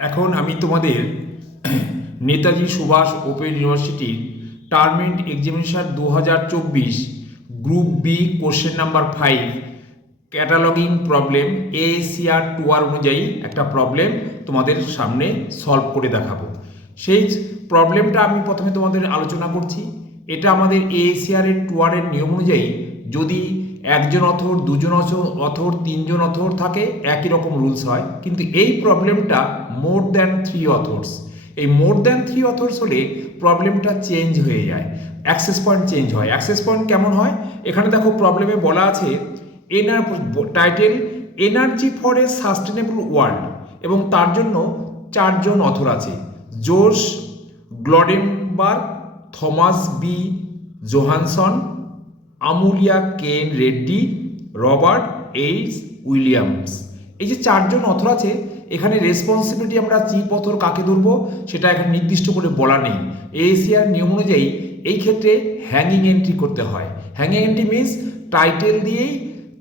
এখন আমি তোমাদের নেতাজি সুভাষ ওপেন ইউনিভার্সিটির term end examination 2024 group B question number 5 cataloguing problem AACR 2 অনুযায়ী একটা প্রবলেম তোমাদের সামনে সলভ করে দেখাবো। সেই প্রবলেমটা আমি প্রথমে তোমাদের আলোচনা করছি। এটা আমাদের এএসিআর এর 2 এর নিয়ম অনুযায়ী যদি একজন অথর, দুজন অথর, তিনজন অথর থাকে একই রকম রুলস হয়, কিন্তু এই প্রবলেমটা মোর দ্যান 3 অথর্স। এই মোর দ্যান 3 অথর্স হলে প্রবলেমটা চেঞ্জ হয়ে যায়, অ্যাক্সেস পয়েন্ট চেঞ্জ হয়। অ্যাক্সেস পয়েন্ট কেমন হয়? এখানে দেখো প্রবলেমে বলা আছে title energy for a sustainable world, এবং তার জন্য 4 জন অথর আছে: জোশ গ্লডেনবার্গ, থমাস বি জোহানসন, আমুলিয়া কেন রেড্ডি, রবার্ট এইচ উইলিয়ামস। এই যে 4 জন অথর আছে, এখানে রেসপন্সিবিলিটি আমরা চিফ অথর কাকে ধরবো সেটা এখানে নির্দিষ্ট করে বলা নেই। এএসিআর নিয়ম অনুযায়ী এই ক্ষেত্রে হ্যাঙ্গিং এন্ট্রি করতে হয়। হ্যাঙ্গিং এন্ট্রি মিনস টাইটেল দিয়েই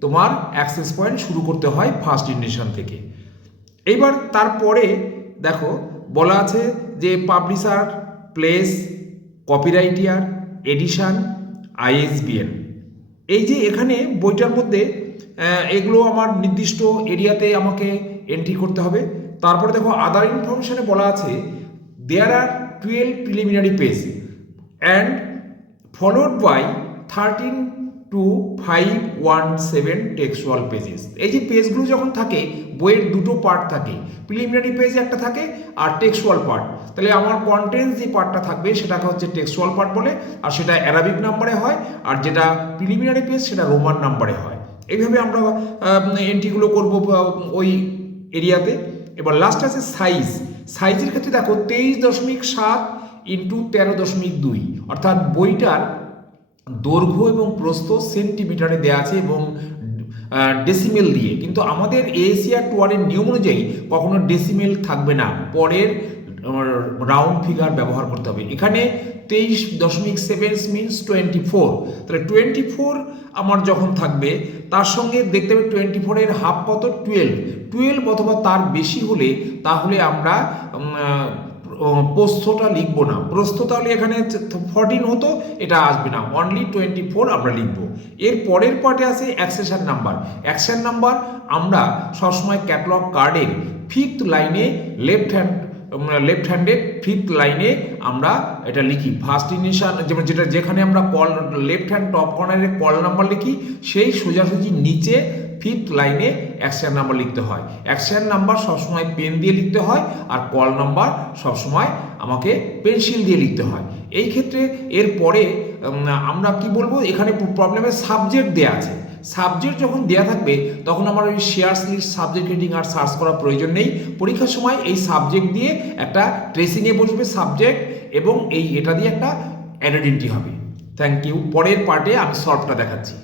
তোমার অ্যাক্সেস পয়েন্ট শুরু করতে হয় ফার্স্ট ইন্ডিশন থেকে। এইবার তারপরে দেখো বলা আছে যে publisher, place, copyrighter, edition, ISBN. এই যে এখানে বইটার মধ্যে এগুলো আমার নির্দিষ্ট এরিয়াতে আমাকে এন্ট্রি করতে হবে। তারপরে দেখো আদার ইনফরমেশনে বলা আছে there are 12 preliminary page and followed by 13 to 517 textual pages. এই যে পেজগুলো যখন থাকে, বইয়ের দুটো পার্ট থাকে, প্রিলিমিনারি পেজ একটা থাকে আর টেক্সচুয়াল পার্ট। তাহলে আমার কন্টেন্টস যে পার্টটা থাকবে সেটাকে হচ্ছে টেক্সচুয়াল পার্ট বলে, আর সেটা অ্যারাবিক নাম্বারে হয়, আর যেটা প্রিলিমিনারি পেজ সেটা রোমান নাম্বারে হয়। এইভাবে আমরা এন্ট্রিগুলো করব ওই এরিয়াতে। এবার লাস্ট আছে সাইজ। সাইজের ক্ষেত্রে দেখো 23.7 ইন্টু 13.2, অর্থাৎ বইটার দৈর্ঘ্য এবং প্রস্থ সেন্টিমিটারে দেওয়া আছে এবং ডেসিমেল দিয়ে, কিন্তু আমাদের এএসিআর 2 এর নিয়ম অনুযায়ী কখনো ডেসিমেল থাকবে না, পরের রাউন্ড ফিগার ব্যবহার করতে হবে। এখানে 23.7 মিনস 24, তাহলে 24 আমার যখন থাকবে তার সঙ্গে দেখতে হবে 24 এর হাফ কত, 12 অথবা তার বেশি হলে তাহলে আমরা প্রস্থটা লিখবো না। প্রস্থ তাহলে এখানে 14 হতো, এটা আসবে না, অনলি 24 আমরা লিখবো। এর পরের পার্টে আছে অ্যাক্সেশন নাম্বার। অ্যাকশন নাম্বার আমরা সবসময় ক্যাটালগ কার্ডের 5th লাইনে লেফট হ্যান্ডেড 5th লাইনে আমরা এটা লিখি। ফার্স্ট ইনিশিয়াল যেখানে আমরা কল লেফট হ্যান্ড টপ কর্নারে কল নাম্বার লিখি, সেই সোজাসুজি নিচে 5th লাইনে অ্যাকশন নাম্বার লিখতে হয়। অ্যাকশন নাম্বার সবসময় পেন দিয়ে লিখতে হয়, আর কল নাম্বার সবসময় আমাকে পেন্সিল দিয়ে লিখতে হয়। এই ক্ষেত্রে এরপরে আমরা কি বলবো, এখানে প্রবলেমের সাবজেক্ট দেওয়া আছে। সাবজেক্ট যখন দেওয়া থাকবে তখন আমার ওই শেয়ার্স লিস্ট, সাবজেক্ট হেডিং আর সার্চ করার প্রয়োজন নেই। পরীক্ষার সময় এই সাবজেক্ট দিয়ে একটা ট্রেসিংয়ে বসবে সাবজেক্ট, এবং এটা দিয়ে একটা আইডেন্টিটি হবে। Thank you. পরের পার্টে আমি সলভটা দেখাচ্ছি।